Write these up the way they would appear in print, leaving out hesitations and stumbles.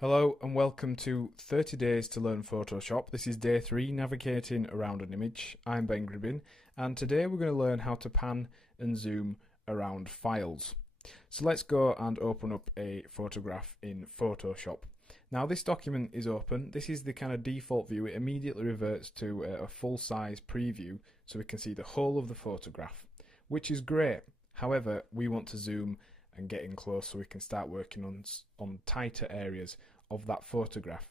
Hello and welcome to 30 Days to Learn Photoshop. This is day 3, navigating around an image. I'm Ben Gribbin, and today we're going to learn how to pan and zoom around files. So let's go and open up a photograph in Photoshop. Now this document is open. This is the kind of default view. It immediately reverts to a full-size preview so we can see the whole of the photograph, which is great. However, we want to zoom and get in close so we can start working on tighter areas of that photograph.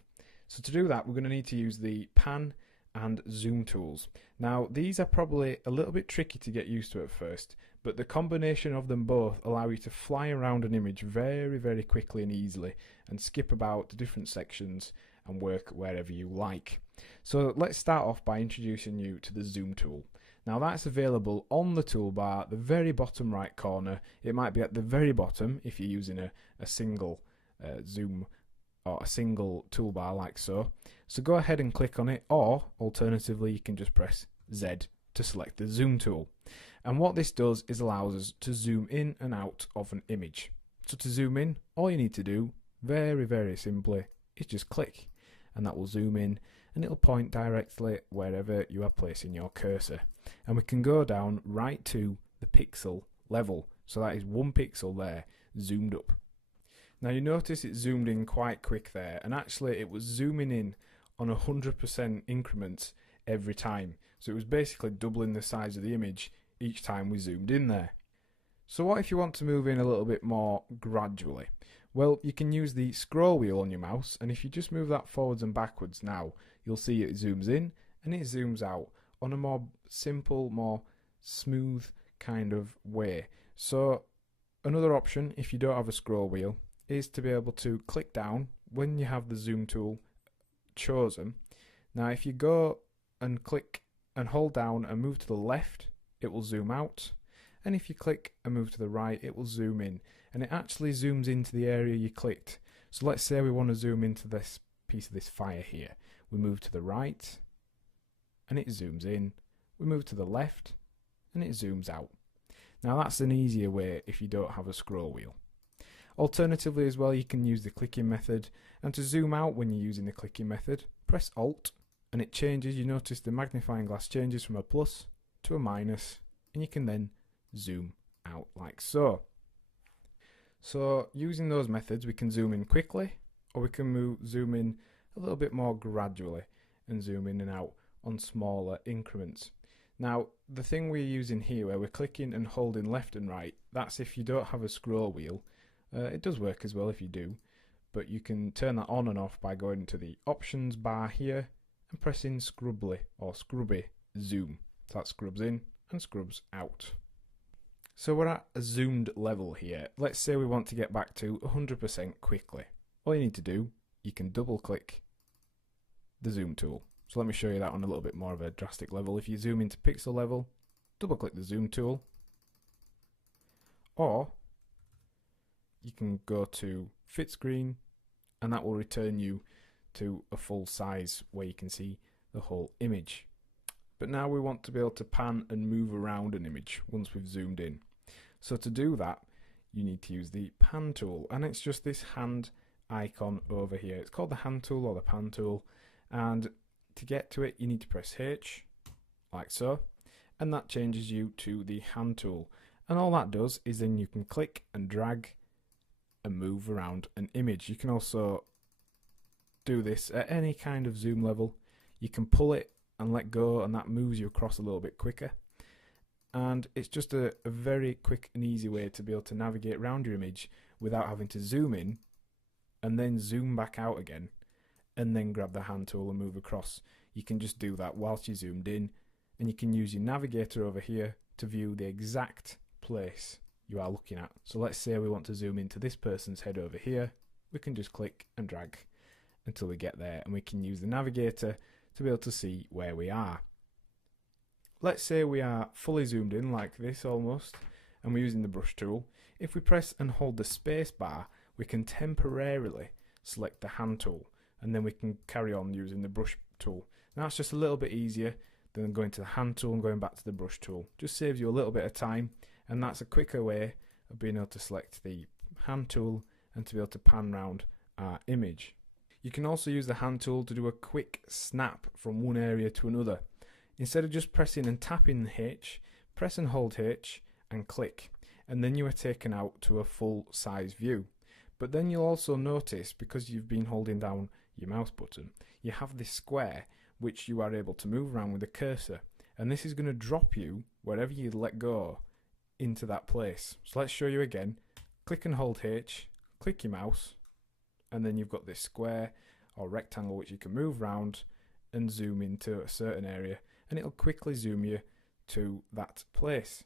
So to do that, we're going to need to use the pan and zoom tools. Now these are probably a little bit tricky to get used to at first, but the combination of them both allow you to fly around an image very quickly and easily and skip about the different sections and work wherever you like. So let's start off by introducing you to the zoom tool. Now that's available on the toolbar, the very bottom right corner. It might be at the very bottom if you're using a single zoom or a single toolbar like so. So go ahead and click on it, or alternatively you can just press Z to select the zoom tool. And what this does is allows us to zoom in and out of an image. So to zoom in, all you need to do, very simply, is just click, and that will zoom in and it'll point directly wherever you are placing your cursor. And we can go down right to the pixel level. So that is 1 pixel there, zoomed up. Now you notice it zoomed in quite quick there, and actually it was zooming in on 100% increments every time. So it was basically doubling the size of the image each time we zoomed in there. So what if you want to move in a little bit more gradually? Well, you can use the scroll wheel on your mouse, and if you just move that forwards and backwards now, you'll see it zooms in and it zooms out on a more simple, more smooth kind of way. So another option, if you don't have a scroll wheel, is to be able to click down when you have the zoom tool chosen. Now if you go and click and hold down and move to the left, it will zoom out, and if you click and move to the right, it will zoom in, and it actually zooms into the area you clicked. So let's say we want to zoom into this piece of this fire here. We move to the right and it zooms in. We move to the left and it zooms out. Now that's an easier way if you don't have a scroll wheel. Alternatively as well, you can use the clicking method, and to zoom out when you're using the clicking method, press Alt and it changes. You notice the magnifying glass changes from a plus to a minus, and you can then zoom out like so. So using those methods, we can zoom in quickly, or we can zoom in a little bit more gradually and zoom in and out on smaller increments. Now the thing we're using here, where we're clicking and holding left and right, that's if you don't have a scroll wheel. It does work as well if you do, but you can turn that on and off by going to the options bar here and pressing scrubbly or scrubby zoom. So that scrubs in and scrubs out. So we're at a zoomed level here. Let's say we want to get back to 100% quickly. All you need to do, you can double click the zoom tool. So let me show you that on a little bit more of a drastic level. If you zoom into pixel level, double click the zoom tool, or you can go to fit screen, and that will return you to a full size where you can see the whole image. But now we want to be able to pan and move around an image once we've zoomed in. So to do that, you need to use the pan tool, and it's just this hand icon over here. It's called the hand tool or the pan tool, and to get to it you need to press H like so, and that changes you to the hand tool. And all that does is then you can click and drag and move around an image. You can also do this at any kind of zoom level. You can pull it and let go, and that moves you across a little bit quicker. And it's just a very quick and easy way to be able to navigate around your image without having to zoom in and then zoom back out again and then grab the hand tool and move across. You can just do that whilst you zoomed in, and you can use your navigator over here to view the exact place you are looking at. So let's say we want to zoom into this person's head over here. We can just click and drag until we get there, and we can use the navigator to be able to see where we are. Let's say we are fully zoomed in like this almost, and we're using the brush tool. If we press and hold the space bar, we can temporarily select the hand tool, and then we can carry on using the brush tool. Now that's just a little bit easier than going to the hand tool and going back to the brush tool. Just saves you a little bit of time, and that's a quicker way of being able to select the hand tool and to be able to pan round our image. You can also use the hand tool to do a quick snap from one area to another. Instead of just pressing and tapping H, press and hold H and click, and then you are taken out to a full size view. But then you'll also notice, because you've been holding down your mouse button, you have this square which you are able to move around with a cursor, and this is going to drop you wherever you let go into that place. So let's show you again. Click and hold H, click your mouse, and then you've got this square or rectangle which you can move around and zoom into a certain area, and it'll quickly zoom you to that place.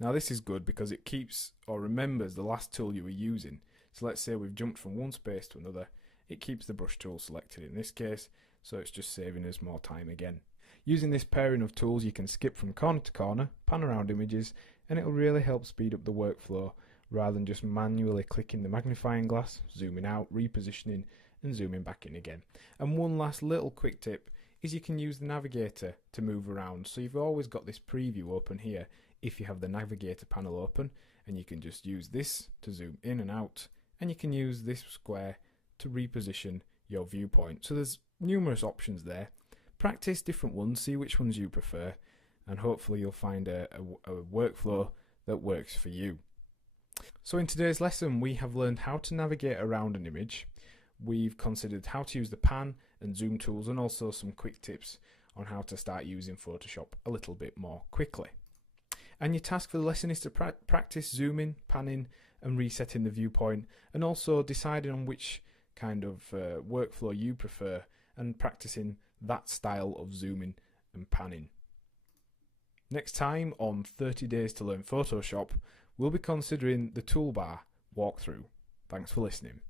Now this is good because it keeps or remembers the last tool you were using. So let's say we've jumped from one space to another, it keeps the brush tool selected in this case, so it's just saving us more time again. Using this pairing of tools, you can skip from corner to corner, pan around images, and it will really help speed up the workflow rather than just manually clicking the magnifying glass, zooming out, repositioning and zooming back in again. And one last little quick tip is you can use the navigator to move around. So you've always got this preview open here if you have the navigator panel open, and you can just use this to zoom in and out, and you can use this square to reposition your viewpoint. So there's numerous options there. Practice different ones, see which ones you prefer, and hopefully you'll find a workflow that works for you. So in today's lesson we have learned how to navigate around an image. We've considered how to use the pan and zoom tools, and also some quick tips on how to start using Photoshop a little bit more quickly. And your task for the lesson is to practice zooming, panning and resetting the viewpoint, and also deciding on which kind of workflow you prefer and practicing that style of zooming and panning. Next time on 30 Days to Learn Photoshop, we'll be considering the toolbar walkthrough. Thanks for listening.